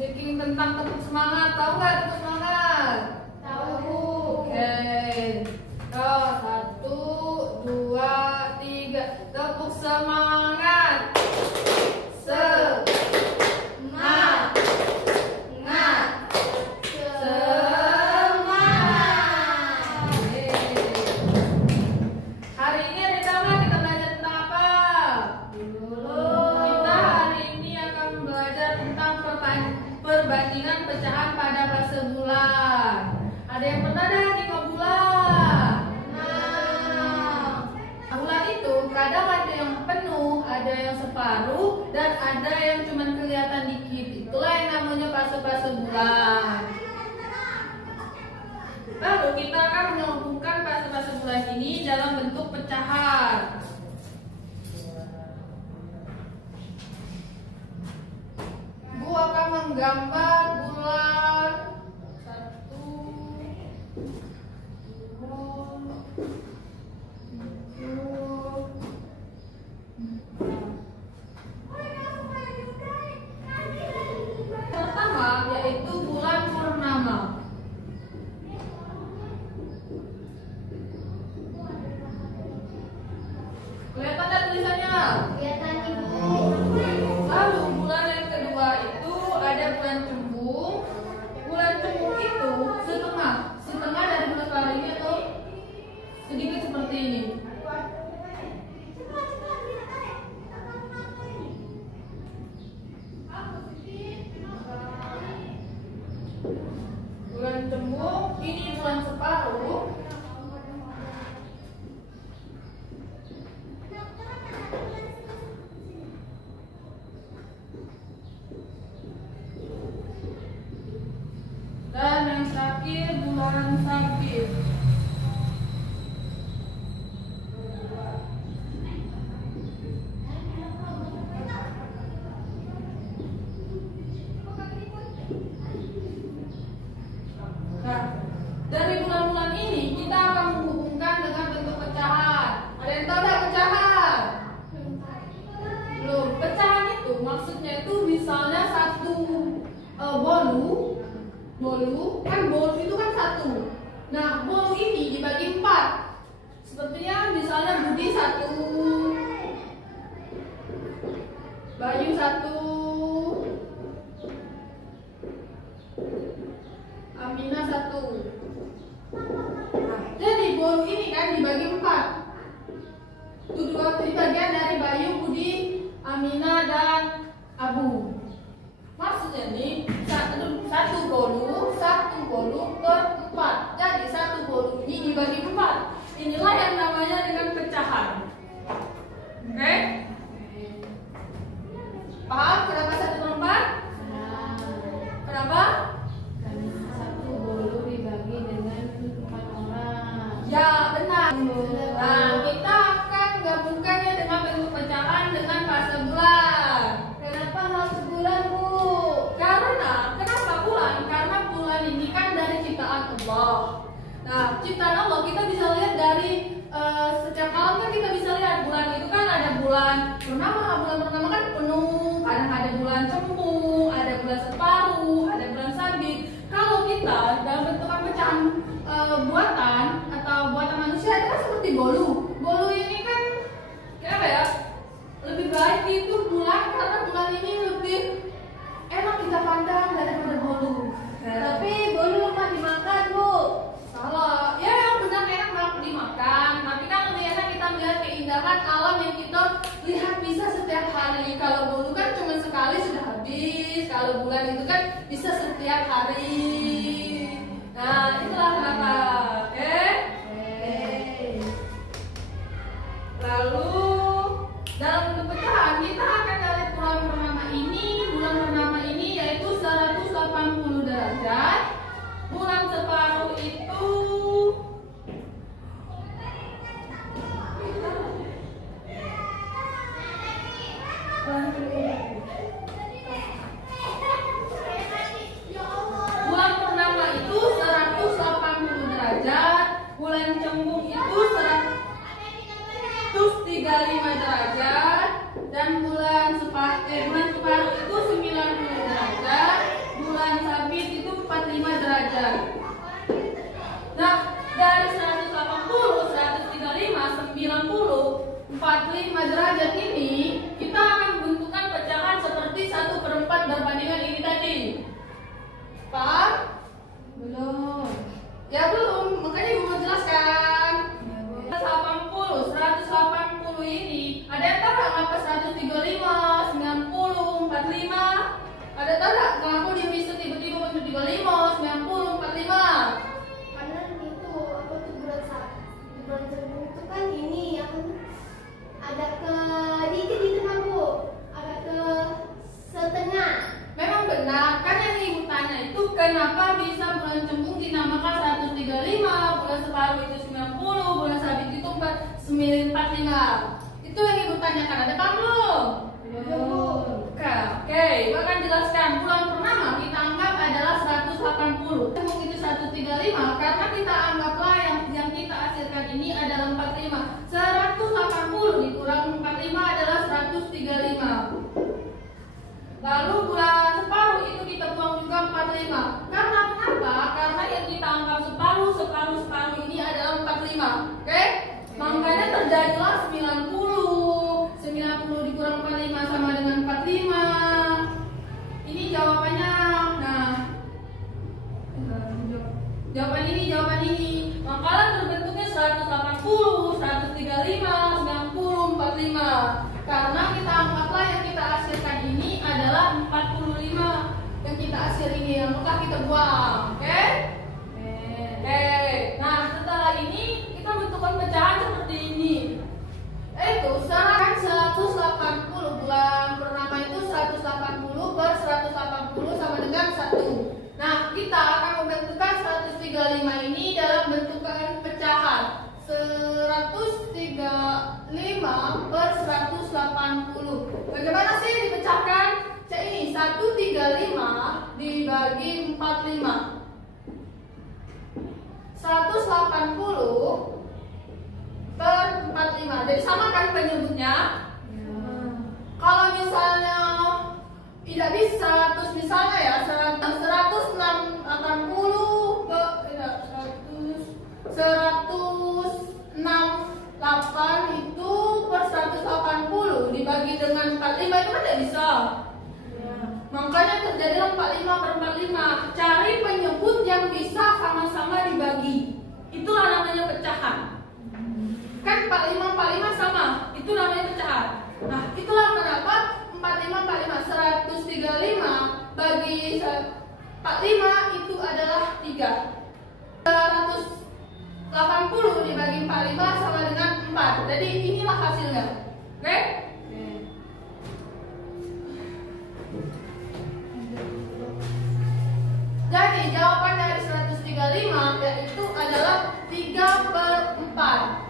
Speaking tentang tepuk semangat, tahu nggak tepuk semangat? Tahu. Oke. Oh, 1, 2, 3, tepuk semangat. Semangat. Hari ini ada tahu nggak kita belajar tentang apa? Kita hari ini akan belajar tentang perbandingan pecahan pada fase bulan. Ada yang pernah dah tengok bulan? Bulan itu kadang ada yang penuh, ada yang separuh, dan ada yang cuma kelihatan dikit. Itulah yang namanya fase-fase bulan. Lalu kita akan menghubungkan fase-fase bulan ini dalam bentuk pecahan. Bu akan menggambar bulan 1, 2, 3. Pertama yaitu bulan purnama. Kelihatan ada tulisannya? Kelihatan Ibu. Lalu bulan yang kedua itu ada bulan cembung. Bulan cembung itu setengah dari bulan lainnya tuh sedikit seperti ini. Bulan cembung ini bulan separuh. Dan yang terakhir bulan sabit. Nah, dari bulan-bulan ini kita akan menghubungkan dengan bentuk pecahan. Ada yang tahu nggak pecahan? Belum. Pecahan itu maksudnya itu misalnya satu bolu kan bolu itu kan satu. Nah, bolu ini dibagi 4. Sepertinya misalnya Budi 1, Bayu 1, Amina 1. Nah, jadi bolu ini kan dibagi 4. Itu di bagian dari Bayu, Budi, Amina dan Abu. Maksudnya nih satu bolu per 4. Jadi satu bolu ini dibagi 4. Inilah yang namanya dengan pecahan. Oke? Paham kenapa 1 per 4? Kenapa? Satu bolu dibagi dengan 4 orang. Ya benar. Nah, kita akan gabungkannya dengan bentuk pecahan dengan fase bulan. Kenapa harus bulan, Bu? Kenapa bulan? Karena bulan ini kan dari ciptaan Allah. Nah, ciptaan Allah kita bisa lihat dari setiap malam kan kita bisa lihat bulan itu kan ada bulan purnama. Bulan purnama kan penuh. Kadang ada bulan cembung, ada bulan separuh, ada bulan sabit. Kalau kita dalam bentukan pecahan buatan atau buatan manusia itu kan seperti bolu. Bolu ini kan apa ya? Lebih baik itu bulan karena bulan ini lebih enak kita pandang daripada bolu. Tapi bolu lemah dimakan, Bu. Salah. Ya yang benar enak dimakan. Tapi kan lebih enak kita melihat keindahan alam yang kita lihat bisa setiap hari. Kalau bolu kan cuma sekali sudah habis. Kalau bulan itu kan bisa setiap hari. Nah, itulah kenapa. Oke? Lalu dalam bentuk pecahan kita akan lihat bulan purnama ini. Bulan purnama ini yaitu 180 derajat. Bulan separuh itu bulan purnama itu 180 derajat. Bulan cembung itu 135 derajat. Dan bulan separuh itu 90 derajat. 135, 90, 45. Karena itu apa tuh bulan cembung itu kan ini apa tuh? Ada ke dikit di tengah Bu, ada ke setengah. Memang benar, kan yang ibu tanya itu kenapa bisa bulan cembung dinamakan 135, bulan separuh itu 90, bulan sabit itu 945. Itu yang ibu tanyakan, ada paham belum? Oke, ibu akan jelaskan. Bulan purnama kita anggap adalah 180. Cembung itu 135 karena kita anggaplah yang kita hasilkan ini adalah 45. 180 dikurang 45 adalah 135. Lalu bulan separuh itu kita buang juga 45. Karena kenapa? Karena yang kita anggap separuh ini adalah 45. Oke? Makanya terjadilah 90. 90 dikurang 45 sama dengan 45. Ini jawabannya. Nah, jawaban ini. Makalah terbentuknya 180, 135, 90, 45. Karena kita anggaplah yang kita hasilkan ini adalah 45. Yang kita hasil ini, yang maka kita buang. Oke? Nah, setelah ini kita bentukkan pecahan seperti ini. Itu serangan 180. Bulan purnama itu 180 per 180 sama dengan 1. Nah, kita akan membentukkan 135 ini dalam bentukan pecahan 135 per 180. Bagaimana sih dipecahkan? Cek ini 135 dibagi 45. 180 per 45. Jadi sama kan penyebutnya? Kalau misalnya tidak bisa, terus misalnya ya 168 itu per 180 dibagi dengan 45 itu kan tidak bisa. Makanya terjadilah 45 per 45. Cari penyebut yang bisa sama-sama dibagi. Itulah namanya pecahan. Kan 45 sama, itu namanya pecahan. Nah, itulah kenapa 45 135 bagi 45 itu adalah 3. 180 dibagi 45 sama dengan 4. Jadi inilah hasilnya. Oke? Jadi jawaban dari 135 yaitu adalah 3 per 4.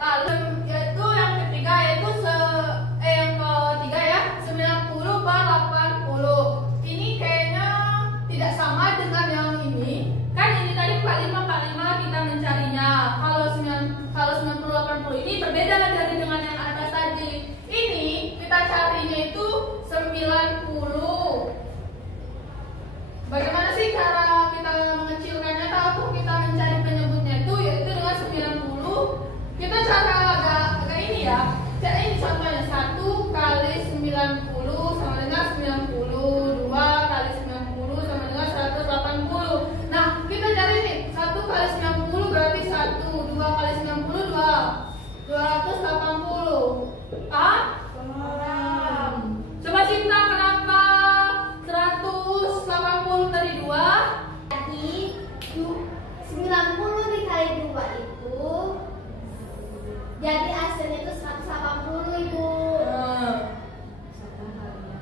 Lalu yaitu yang ketiga yaitu yang ketiga ya 90 per 80. Ini kayaknya tidak sama dengan yang ini. Kan ini tadi 45 kita mencarinya. Kalau 90 80 ini berbeda dari dengan yang atas tadi. Ini kita carinya itu 90. Bagaimana sih cara kita mengecilkannya atau kita mencari penyebutnya itu yaitu dengan 90. Kita cara agak ini ya. Cek ini contohnya 1 kali 90 sama dengan 90, 2 kali 90 sama dengan 180. Nah, kita cari nih 1 kali 90 berarti 1, 2 kali 90 2, 280. Coba Cinta, kenapa 180 tadi 2? Jadi 90 dikali 2 itu jadi hasilnya itu 180 Ibu.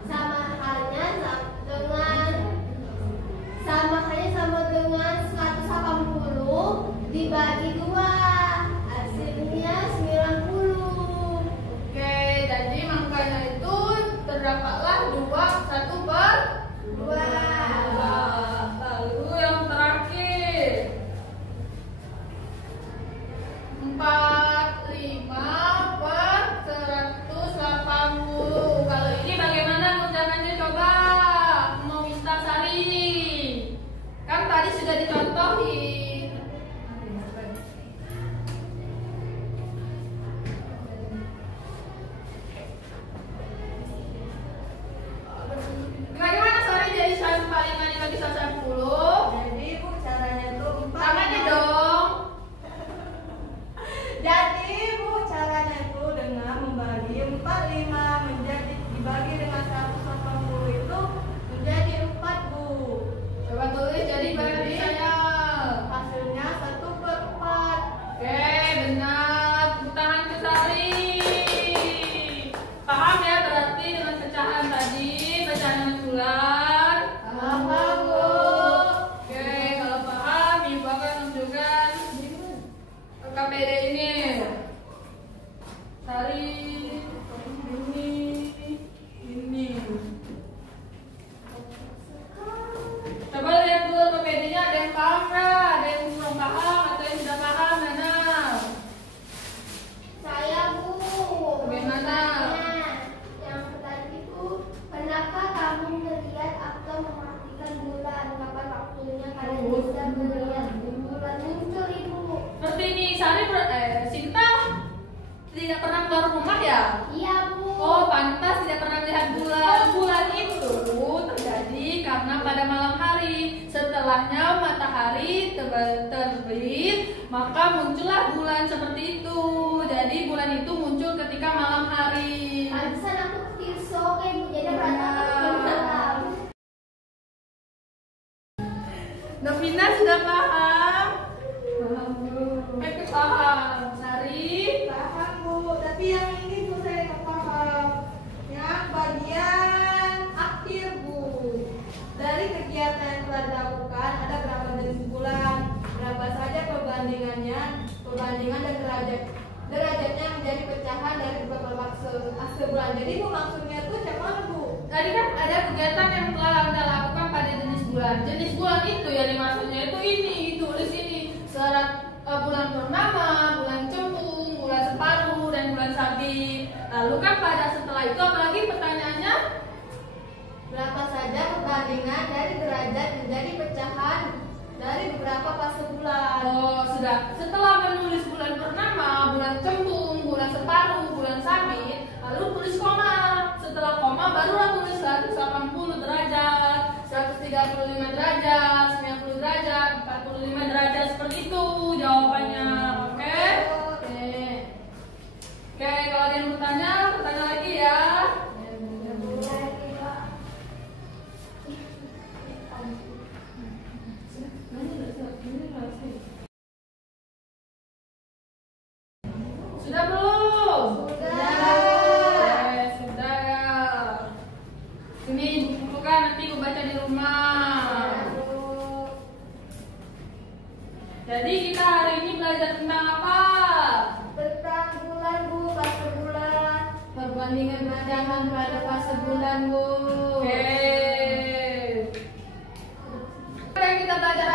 Sama halnya dengan 180 dibagi 2 hasilnya 90. Oke, jadi makanya itu terdapatlah 1 per 2. Lalu yang terakhir 45 per 180. setelahnya matahari terbit, maka muncullah bulan seperti itu. Jadi bulan itu muncul ketika malam hari. Pantesan aku filsuf kayak jadi berantakan. Novina sudah paham? Paham Bu. Paham. Sari? Paham Bu, tapi yang ini Bu saya nggak paham. Yang bagian akhir Bu. Dari kegiatan yang telah dilakukan ada berapa jenis bulan, berapa saja perbandingannya, perbandingan dan derajatnya menjadi pecahan dari beberapa fase bulan. Jadi Bu maksudnya tuh macam mana Bu? Tadi kan ada kegiatan yang telah Anda lakukan pada jenis bulan. Jenis bulan itu yang dimaksudnya itu ini, tulis ini. Bulan purnama, bulan cembung, bulan separuh, dan bulan sabit. Lalu kan pada setelah itu apalagi pertanyaannya? Berapa saja perbandingan dari derajat menjadi pecahan dari beberapa fase bulan? Oh, sudah. Setelah menulis bulan purnama, bulan cembung, bulan separuh, bulan sabit, lalu tulis koma. Setelah koma barulah tulis 180 derajat, 135 derajat, 90 derajat, 45 derajat, seperti itu jawabannya. Oke? Oke, kalau ada yang bertanya, bertanya lagi ya. Sudah belum? Sudah ya. Sini buku kan nanti ibu baca di rumah. Jadi kita hari ini belajar tentang apa? Tentang bulan Bu, fase bulan. Perbandingan pecahan pada fase bulan Bu. Oke. Apa yang kita belajar